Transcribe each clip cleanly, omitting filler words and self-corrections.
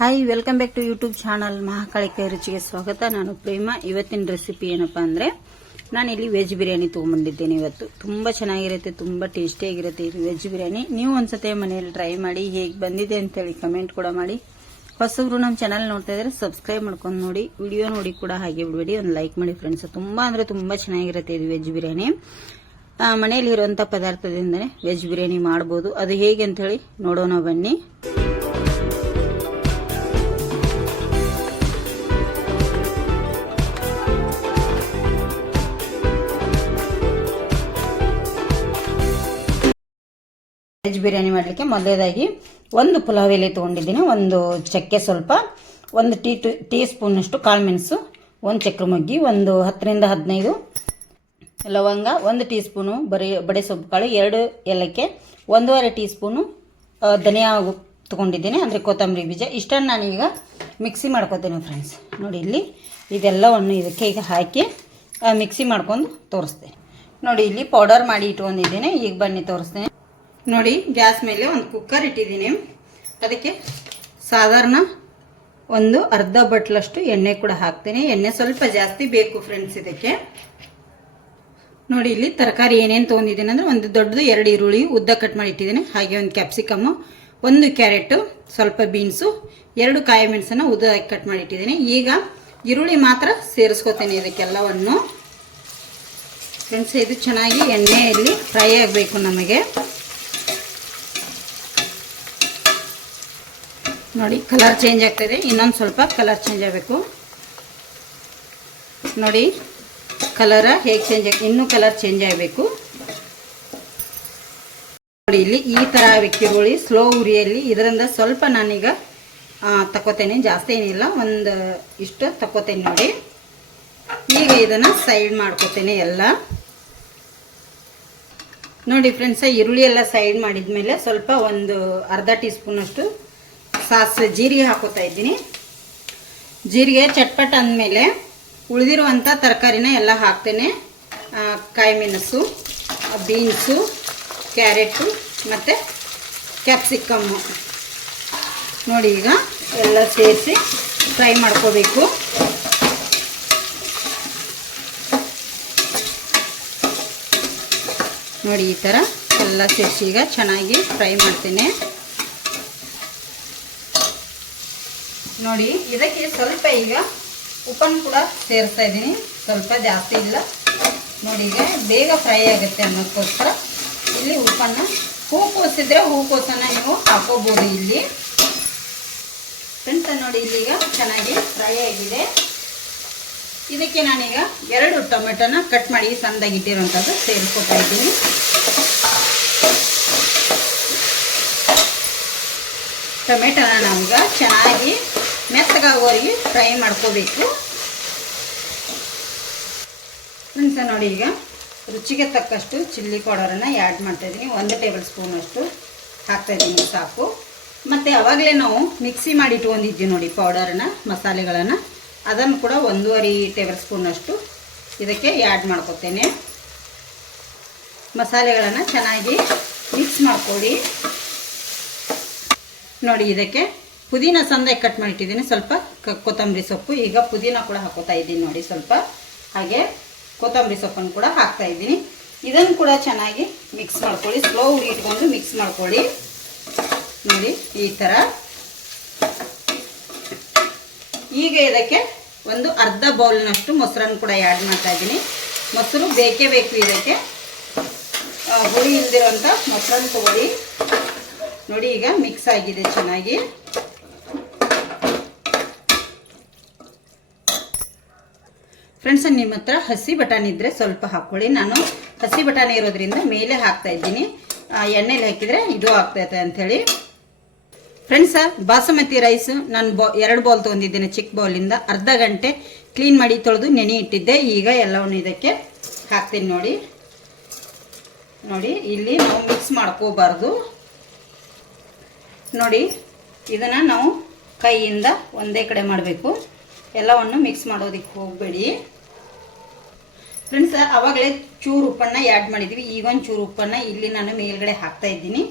Hi, welcome back to YouTube channel Mahakali ಕೈ ರುಚಿಗೆ ಸ್ವಾಗತ. ನಾನು ಪ್ರೇಮ. ಇವತ್ತಿನ ರೆಸಿಪಿ ಏನಪ್ಪಾ ಅಂದ್ರೆ ನಾನಿಲ್ಲಿ ವೆಜ್ ಬಿರಿಯಾನಿ ತಗೊಂಡ್ಬಂದಿದ್ದೇನೆ. ಇವತ್ತು ತುಂಬಾ ಚೆನ್ನಾಗಿರುತ್ತೆ, ತುಂಬಾ ಟೇಸ್ಟಿಯಾಗಿರುತ್ತೆ ಇದು ವೆಜ್ ಬಿರಿಯಾನಿ. ನೀವು ಒಂದ್ಸತಿ ಮನೆಯಲ್ಲಿ ಟ್ರೈ ಮಾಡಿ, ಹೇಗೆ ಬಂದಿದೆ ಅಂತೇಳಿ ಕಮೆಂಟ್ ಕೂಡ ಮಾಡಿ. ಹೊಸಬ್ರು ನಮ್ಮ ಚಾನಲ್ ನೋಡ್ತಾ ಇದ್ರೆ ಸಬ್ಸ್ಕ್ರೈಬ್ ಮಾಡ್ಕೊಂಡು ನೋಡಿ, ವಿಡಿಯೋ ನೋಡಿ ಕೂಡ ಹಾಗೆ ಬಿಡಬೇಡಿ, ಒಂದು ಲೈಕ್ ಮಾಡಿ ಫ್ರೆಂಡ್ಸ್. ತುಂಬಾ ಅಂದ್ರೆ ತುಂಬಾ ಚೆನ್ನಾಗಿರುತ್ತೆ ಇದು ವೆಜ್ ಬಿರಿಯಾನಿ. ಮನೆಯಲ್ಲಿ ಇರುವಂತ ಪದಾರ್ಥದಿಂದನೇ ವೆಜ್ ಬಿರಿಯಾನಿ ಮಾಡಬಹುದು. ಅದು ಹೇಗೆ ಅಂತ ಹೇಳಿ ನೋಡೋಣ ಬನ್ನಿ. ವೆಜ್ ಬಿರಿಯಾನಿ ಮಾಡಲಿಕ್ಕೆ ಮೊದಲೇದಾಗಿ ಒಂದು ಪುಲಾವ್ ಎಲೆ ತೊಗೊಂಡಿದ್ದೀನಿ, ಒಂದು ಚಕ್ಕೆ ಸ್ವಲ್ಪ, ಒಂದು ಟೀ ಸ್ಪೂನಷ್ಟು ಕಾಳು ಮೆಣಸು, ಒಂದು ಚಕ್ರ ಮೊಗ್ಗಿ, ಒಂದು 10 ರಿಂದ 15 ಲವಂಗ, 1 ಟೀ ಸ್ಪೂನು ಬಡೆ ಸೊಪ್ಪು ಕಾಳು, 2 ಏಲಕ್ಕಿ, 1.5 ಟೀ ಸ್ಪೂನು ಧನಿಯಾ ತೊಗೊಂಡಿದ್ದೀನಿ, ಅಂದರೆ ಕೊತ್ತಂಬರಿ ಬೀಜ. ಇಷ್ಟನ್ನು ನಾನೀಗ ಮಿಕ್ಸಿ ಮಾಡ್ಕೊತೀನಿ ಫ್ರೆಂಡ್ಸ್. ನೋಡಿ ಇಲ್ಲಿ ಇದೆಲ್ಲವನ್ನು ಇದಕ್ಕೆ ಈಗ ಹಾಕಿ ಮಿಕ್ಸಿ ಮಾಡ್ಕೊಂಡು ತೋರಿಸ್ತೇನೆ. ನೋಡಿ ಇಲ್ಲಿ ಪೌಡರ್ ಮಾಡಿ ಇಟ್ಕೊಂಡಿದ್ದೀನಿ. ಈಗ ಬನ್ನಿ ತೋರಿಸ್ತೇನೆ. ನೋಡಿ ಗ್ಯಾಸ್ ಮೇಲೆ ಒಂದು ಕುಕ್ಕರ್ ಇಟ್ಟಿದ್ದೀನಿ. ಅದಕ್ಕೆ ಸಾಧಾರಣ ಒಂದು ಅರ್ಧ ಬಟ್ಲಷ್ಟು ಎಣ್ಣೆ ಕೂಡ ಹಾಕ್ತೀನಿ. ಎಣ್ಣೆ ಸ್ವಲ್ಪ ಜಾಸ್ತಿ ಬೇಕು ಫ್ರೆಂಡ್ಸ್ ಇದಕ್ಕೆ. ನೋಡಿ ಇಲ್ಲಿ ತರಕಾರಿ ಏನೇನು ತೊಗೊಂಡಿದ್ದೀನಿ ಅಂದರೆ ಒಂದು ದೊಡ್ಡದು 2 ಈರುಳ್ಳಿ ಉದ್ದ ಕಟ್ ಮಾಡಿ ಇಟ್ಟಿದ್ದೀನಿ, ಹಾಗೆ ಒಂದು ಕ್ಯಾಪ್ಸಿಕಮ್ಮು, 1 ಕ್ಯಾರೆಟು, ಸ್ವಲ್ಪ ಬೀನ್ಸು, 2 ಕಾಯಿ ಮೆಣಸನ್ನು ಉದ್ದ ಕಟ್ ಮಾಡಿ ಇಟ್ಟಿದ್ದೀನಿ. ಈಗ ಈರುಳ್ಳಿ ಮಾತ್ರ ಸೇರಿಸ್ಕೋತೀನಿ ಇದಕ್ಕೆಲ್ಲವನ್ನು ಫ್ರೆಂಡ್ಸ್. ಇದು ಚೆನ್ನಾಗಿ ಎಣ್ಣೆಯಲ್ಲಿ ಫ್ರೈ ಆಗಬೇಕು ನಮಗೆ. ನೋಡಿ ಕಲರ್ ಚೇಂಜ್ ಆಗ್ತಾಯಿದೆ, ಇನ್ನೊಂದು ಸ್ವಲ್ಪ ಕಲರ್ ಚೇಂಜ್ ಆಗಬೇಕು. ನೋಡಿ ಕಲರ ಹೇಗೆ ಚೇಂಜ್ ಆಗಿ, ಇನ್ನೂ ಕಲರ್ ಚೇಂಜ್ ಆಗಬೇಕು. ನೋಡಿ ಇಲ್ಲಿ ಈ ಥರ ಈರುಳ್ಳಿ ಸ್ಲೋ ಉರಿಯಲ್ಲಿ, ಇದರಿಂದ ಸ್ವಲ್ಪ ನಾನೀಗ ತಗೋತೇನೆ, ಜಾಸ್ತಿ ಏನಿಲ್ಲ, ಒಂದು ಇಷ್ಟು ತಗೋತೇನೆ. ನೋಡಿ ಈಗ ಇದನ್ನು ಸೈಡ್ ಮಾಡ್ಕೋತೇನೆ ಎಲ್ಲ. ನೋಡಿ ಫ್ರೆಂಡ್ಸ, ಈರುಳ್ಳಿ ಎಲ್ಲ ಸೈಡ್ ಮಾಡಿದ್ಮೇಲೆ ಸ್ವಲ್ಪ ಒಂದು ಅರ್ಧ ಟೀ ಸ್ಪೂನಷ್ಟು ಜೀರಿಗೆ ಹಾಕೋತಾ ಇದ್ದೀನಿ. ಜೀರಿಗೆ ಚಟ್ಪಟ್ ಅಂದಮೇಲೆ ಉಳಿದಿರುವಂಥ ತರಕಾರಿನ ಎಲ್ಲ ಹಾಕ್ತೇನೆ. ಕಾಯಿ ಮೆಣಸು, ಬೀನ್ಸು, ಕ್ಯಾರೆಟು ಮತ್ತು ಕ್ಯಾಪ್ಸಿಕಮ್ಮು. ನೋಡಿ ಈಗ ಎಲ್ಲ ಸೇರಿಸಿ ಫ್ರೈ ಮಾಡ್ಕೋಬೇಕು. ನೋಡಿ ಈ ಥರ ಎಲ್ಲ ಸೇರಿಸಿ ಈಗ ಚೆನ್ನಾಗಿ ಫ್ರೈ ಮಾಡ್ತೇನೆ. ನೋಡಿ ಇದಕ್ಕೆ ಸ್ವಲ್ಪ ಈಗ ಉಪ್ಪನ್ನು ಕೂಡ ಸೇರಿಸ್ತಾ ಇದ್ದೀನಿ, ಸ್ವಲ್ಪ ಜಾಸ್ತಿ ಇಲ್ಲ. ನೋಡಿ ಈಗ ಬೇಗ ಫ್ರೈ ಆಗುತ್ತೆ ಅನ್ನೋದಕ್ಕೋಸ್ಕರ ಇಲ್ಲಿ ಉಪ್ಪನ್ನು, ಹೂಕೋಸಿದ್ರೆ ಹೂಕೋಸನ್ನು ನೀವು ಹಾಕೋಬೋದು ಇಲ್ಲಿ ಫ್ರೆಂಡ್ಸ್. ನೋಡಿ ಇಲ್ಲಿಗ ಚೆನ್ನಾಗಿ ಫ್ರೈ ಆಗಿದೆ. ಇದಕ್ಕೆ ನಾನೀಗ 2 ಟೊಮೆಟೊನ ಕಟ್ ಮಾಡಿ ಸಣ್ಣದಾಗಿಟ್ಟಿರುವಂಥದ್ದು ಸೇರಿಸ್ಕೊತಾ ಇದ್ದೀನಿ. ಟೊಮೆಟೊನ ನಾವೀಗ ಚೆನ್ನಾಗಿ ಮೆತ್ತಗಾಗೋವರೆಗೆ ಫ್ರೈ ಮಾಡ್ಕೋಬೇಕು ಫ್ರೆಂಡ್ಸ್. ನೋಡಿ ಈಗ ರುಚಿಗೆ ತಕ್ಕಷ್ಟು ಚಿಲ್ಲಿ ಪೌಡರನ್ನು ಆ್ಯಡ್ ಮಾಡ್ತಾಯಿದ್ದೀನಿ. 1 ಟೇಬಲ್ ಸ್ಪೂನಷ್ಟು ಹಾಕ್ತಾಯಿದ್ದೀನಿ ಸಾಕು. ಮತ್ತು ಆವಾಗಲೇ ನಾವು ಮಿಕ್ಸಿ ಮಾಡಿ ಇಟ್ಕೊಂಡಿದ್ವಿ ನೋಡಿ ಪೌಡರನ್ನ, ಮಸಾಲೆಗಳನ್ನು, ಅದನ್ನು ಕೂಡ 1.5 ಟೇಬಲ್ ಸ್ಪೂನಷ್ಟು ಇದಕ್ಕೆ ಆ್ಯಡ್ ಮಾಡ್ಕೊತೇನೆ. ಮಸಾಲೆಗಳನ್ನು ಚೆನ್ನಾಗಿ ಮಿಕ್ಸ್ ಮಾಡ್ಕೊಳ್ಳಿ. ನೋಡಿ ಇದಕ್ಕೆ ಪುದೀನ ಸಣ್ಣದಾಗಿ ಕಟ್ ಮಾಡಿಟ್ಟಿದ್ದೀನಿ, ಸ್ವಲ್ಪ ಕೊತ್ತಂಬರಿ ಸೊಪ್ಪು, ಈಗ ಪುದೀನ ಕೂಡ ಹಾಕೋತಾ ಇದ್ದೀನಿ. ನೋಡಿ ಸ್ವಲ್ಪ ಹಾಗೆ ಕೊತ್ತಂಬರಿ ಸೊಪ್ಪನ್ನು ಕೂಡ ಹಾಕ್ತಾ ಇದ್ದೀನಿ. ಇದನ್ನು ಕೂಡ ಚೆನ್ನಾಗಿ ಮಿಕ್ಸ್ ಮಾಡ್ಕೊಳ್ಳಿ, ಸ್ಲೋ ಉರಿ ಇಟ್ಕೊಂಡು ಮಿಕ್ಸ್ ಮಾಡ್ಕೊಳ್ಳಿ. ನೋಡಿ ಈ ಥರ. ಈಗ ಇದಕ್ಕೆ ಒಂದು ಅರ್ಧ ಬೌಲ್ನಷ್ಟು ಮೊಸರನ್ನು ಕೂಡ ಆ್ಯಡ್ ಮಾಡ್ತಾ ಇದ್ದೀನಿ. ಮೊಸರು ಬೇಕೇ ಬೇಕು ಇದಕ್ಕೆ, ಹುಳಿ ಇಲ್ದಿರೋಂಥ ಮೊಸರನ್ನು ತಗೊಳ್ಳಿ. ನೋಡಿ ಈಗ ಮಿಕ್ಸ್ ಆಗಿದೆ ಚೆನ್ನಾಗಿ. ಫ್ರೆಂಡ್ಸ್, ನಿಮ್ಮ ಹತ್ರ ಹಸಿ ಬಟಾಣಿ ಇದ್ದರೆ ಸ್ವಲ್ಪ ಹಾಕ್ಕೊಳ್ಳಿ. ನಾನು ಹಸಿ ಬಟಾಣಿ ಇರೋದ್ರಿಂದ ಮೇಲೆ ಹಾಕ್ತಾ ಇದ್ದೀನಿ, ಎಣ್ಣೆಲಿ ಹಾಕಿದರೆ ಇದು ಆಗ್ತೈತೆ ಅಂಥೇಳಿ. ಫ್ರೆಂಡ್ಸ, ಬಾಸುಮತಿ ರೈಸ್ ನಾನು 2 ಬೌಲ್ ತೊಗೊಂಡಿದ್ದೇನೆ ಚಿಕ್ಕ ಬೌಲಿಂದ. ಅರ್ಧ ಗಂಟೆ ಕ್ಲೀನ್ ಮಾಡಿ ತೊಳೆದು ನೆನೆ ಇಟ್ಟಿದ್ದೆ. ಈಗ ಎಲ್ಲವನ್ನು ಇದಕ್ಕೆ ಹಾಕ್ತೀನಿ. ನೋಡಿ ನೋಡಿ ಇಲ್ಲಿ ನಾವು ಮಿಕ್ಸ್ ಮಾಡ್ಕೋಬಾರ್ದು. ನೋಡಿ ಇದನ್ನು ನಾವು ಕೈಯಿಂದ ಒಂದೇ ಕಡೆ ಮಾಡಬೇಕು, ಎಲ್ಲವನ್ನು ಮಿಕ್ಸ್ ಮಾಡೋದಕ್ಕೆ ಹೋಗಬೇಡಿ ಫ್ರೆಂಡ್ಸ್. ಆವಾಗಲೇ ಚೂರು ಉಪ್ಪನ್ನು ಆ್ಯಡ್ ಮಾಡಿದ್ವಿ, ಈಗ ಒಂದು ಚೂರು ಉಪ್ಪನ್ನು ಇಲ್ಲಿ ನಾನು ಮೇಲ್ಗಡೆ ಹಾಕ್ತಾ ಇದ್ದೀನಿ.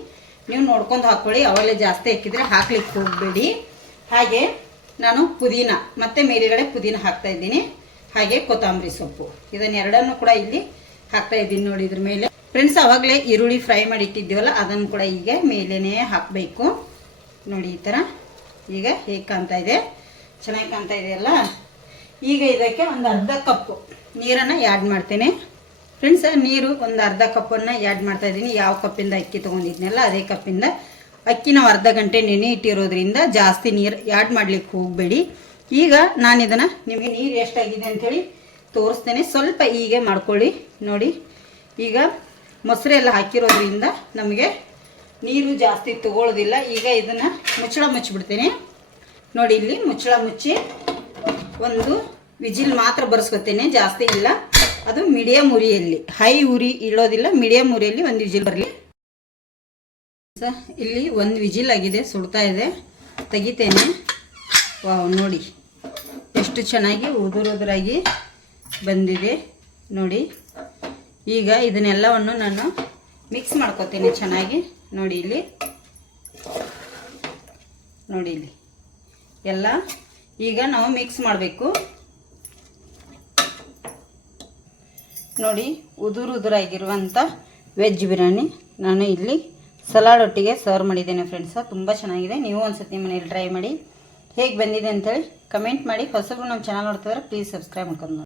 ನೀವು ನೋಡ್ಕೊಂಡು ಹಾಕ್ಕೊಳ್ಳಿ, ಅವಾಗಲೇ ಜಾಸ್ತಿ ಹಾಕಿದರೆ ಹಾಕ್ಲಿಕ್ಕೆ ಹೋಗಬೇಡಿ. ಹಾಗೆ ನಾನು ಪುದೀನ ಮತ್ತೆ ಮೇಲ್ಗಡೆ ಪುದೀನ ಹಾಕ್ತಾ ಇದ್ದೀನಿ. ಹಾಗೆ ಕೊತ್ತಂಬರಿ ಸೊಪ್ಪು ಇದನ್ನೆರಡನ್ನು ಕೂಡ ಇಲ್ಲಿ ಹಾಕ್ತಾ ಇದ್ದೀನಿ ನೋಡಿ ಇದ್ರ ಮೇಲೆ. ಫ್ರೆಂಡ್ಸ್, ಅವಾಗಲೇ ಈರುಳ್ಳಿ ಫ್ರೈ ಮಾಡಿ ಇಟ್ಟಿದ್ದೀವಲ್ಲ ಅದನ್ನು ಕೂಡ ಈಗ ಮೇಲೇನೆ ಹಾಕಬೇಕು ನೋಡಿ. ಈ ಥರ ಈಗ ಹೇಗೆ ಕಾಣ್ತಾ ಇದೆ, ಚೆನ್ನಾಗಿ ಕಾಣ್ತಾ ಇದೆಯಲ್ಲ. ಈಗ ಇದಕ್ಕೆ ಒಂದು ಅರ್ಧ ಕಪ್ಪು ನೀರನ್ನು ಆ್ಯಡ್ ಮಾಡ್ತೇನೆ. ಫ್ರೆಂಡ್ಸ್, ನೀರು ಒಂದು ಅರ್ಧ ಕಪ್ಪನ್ನು ಆ್ಯಡ್ ಮಾಡ್ತಾ ಇದ್ದೀನಿ. ಯಾವ ಕಪ್ಪಿಂದ ಅಕ್ಕಿ ತೊಗೊಂಡಿದ್ನಲ್ಲ ಅದೇ ಕಪ್ಪಿಂದ ಅಕ್ಕಿ ನಾವು ಅರ್ಧ ಗಂಟೆ ನೆನೆ ಇಟ್ಟಿರೋದ್ರಿಂದ ಜಾಸ್ತಿ ನೀರು ಆ್ಯಡ್ ಮಾಡ್ಲಿಕ್ಕೆ ಹೋಗಬೇಡಿ. ಈಗ ನಾನು ಇದನ್ನು ನಿಮಗೆ ನೀರು ಎಷ್ಟಾಗಿದೆ ಅಂಥೇಳಿ ತೋರಿಸ್ತೇನೆ. ಸ್ವಲ್ಪ ಹೀಗೆ ಮಾಡ್ಕೊಳ್ಳಿ ನೋಡಿ. ಈಗ ಮೊಸರೆಲ್ಲ ಹಾಕಿರೋದ್ರಿಂದ ನಮಗೆ ನೀರು ಜಾಸ್ತಿ ತಗೊಳ್ಳೋದಿಲ್ಲ. ಈಗ ಇದನ್ನು ಮುಚ್ಚಳ ಮುಚ್ಚಿಬಿಡ್ತೇನೆ ನೋಡಿ. ಇಲ್ಲಿ ಮುಚ್ಚಳ ಮುಚ್ಚಿ ಒಂದು ವಿಜಿಲ್ ಮಾತ್ರ ಬರ್ಸ್ಕೊತೇನೆ, ಜಾಸ್ತಿ ಇಲ್ಲ. ಅದು ಮೀಡಿಯಮ್ ಉರಿಯಲ್ಲಿ, ಹೈ ಉರಿ ಇಡೋದಿಲ್ಲ, ಮೀಡಿಯಮ್ ಉರಿಯಲ್ಲಿ ಒಂದು ವಿಜಿಲ್ ಬರಲಿ. ಇಲ್ಲಿ ಒಂದು ವಿಜಿಲ್ ಆಗಿದೆ, ಸುಡ್ತಾ ಇದೆ, ತೆಗಿತೇನೆ. ವಾವ್, ನೋಡಿ ಎಷ್ಟು ಚೆನ್ನಾಗಿ ಉದುರಾಗಿ ಬಂದಿದೆ ನೋಡಿ. ಈಗ ಇದನ್ನೆಲ್ಲವನ್ನು ನಾನು ಮಿಕ್ಸ್ ಮಾಡ್ಕೊತೀನಿ ಚೆನ್ನಾಗಿ ನೋಡಿ. ಇಲ್ಲಿ ನೋಡಿ, ಇಲ್ಲಿ ಎಲ್ಲ ಈಗ ನಾವು ಮಿಕ್ಸ್ ಮಾಡಬೇಕು ನೋಡಿ. ಉದುರಾಗಿರುವಂಥ ವೆಜ್ ಬಿರಿಯಾನಿ ನಾನು ಇಲ್ಲಿ ಸಲಾಡ್ ಒಟ್ಟಿಗೆ ಸರ್ವ್ ಮಾಡಿದ್ದೇನೆ ಫ್ರೆಂಡ್ಸ. ತುಂಬ ಚೆನ್ನಾಗಿದೆ. ನೀವು ಒಂದ್ಸತಿ ಮನೇಲಿ ಟ್ರೈ ಮಾಡಿ. ಹೇಗೆ ಬಂದಿದೆ ಅಂತೇಳಿ ಕಮೆಂಟ್ ಮಾಡಿ. ಹೊಸಬ್ರು ನಮ್ಮ ಚಾನಲ್ ನೋಡ್ತಿದ್ರೆ ಪ್ಲೀಸ್ ಸಬ್ಸ್ಕ್ರೈಬ್ ಮಾಡ್ಕೊಂಡು ನೋಡಿ.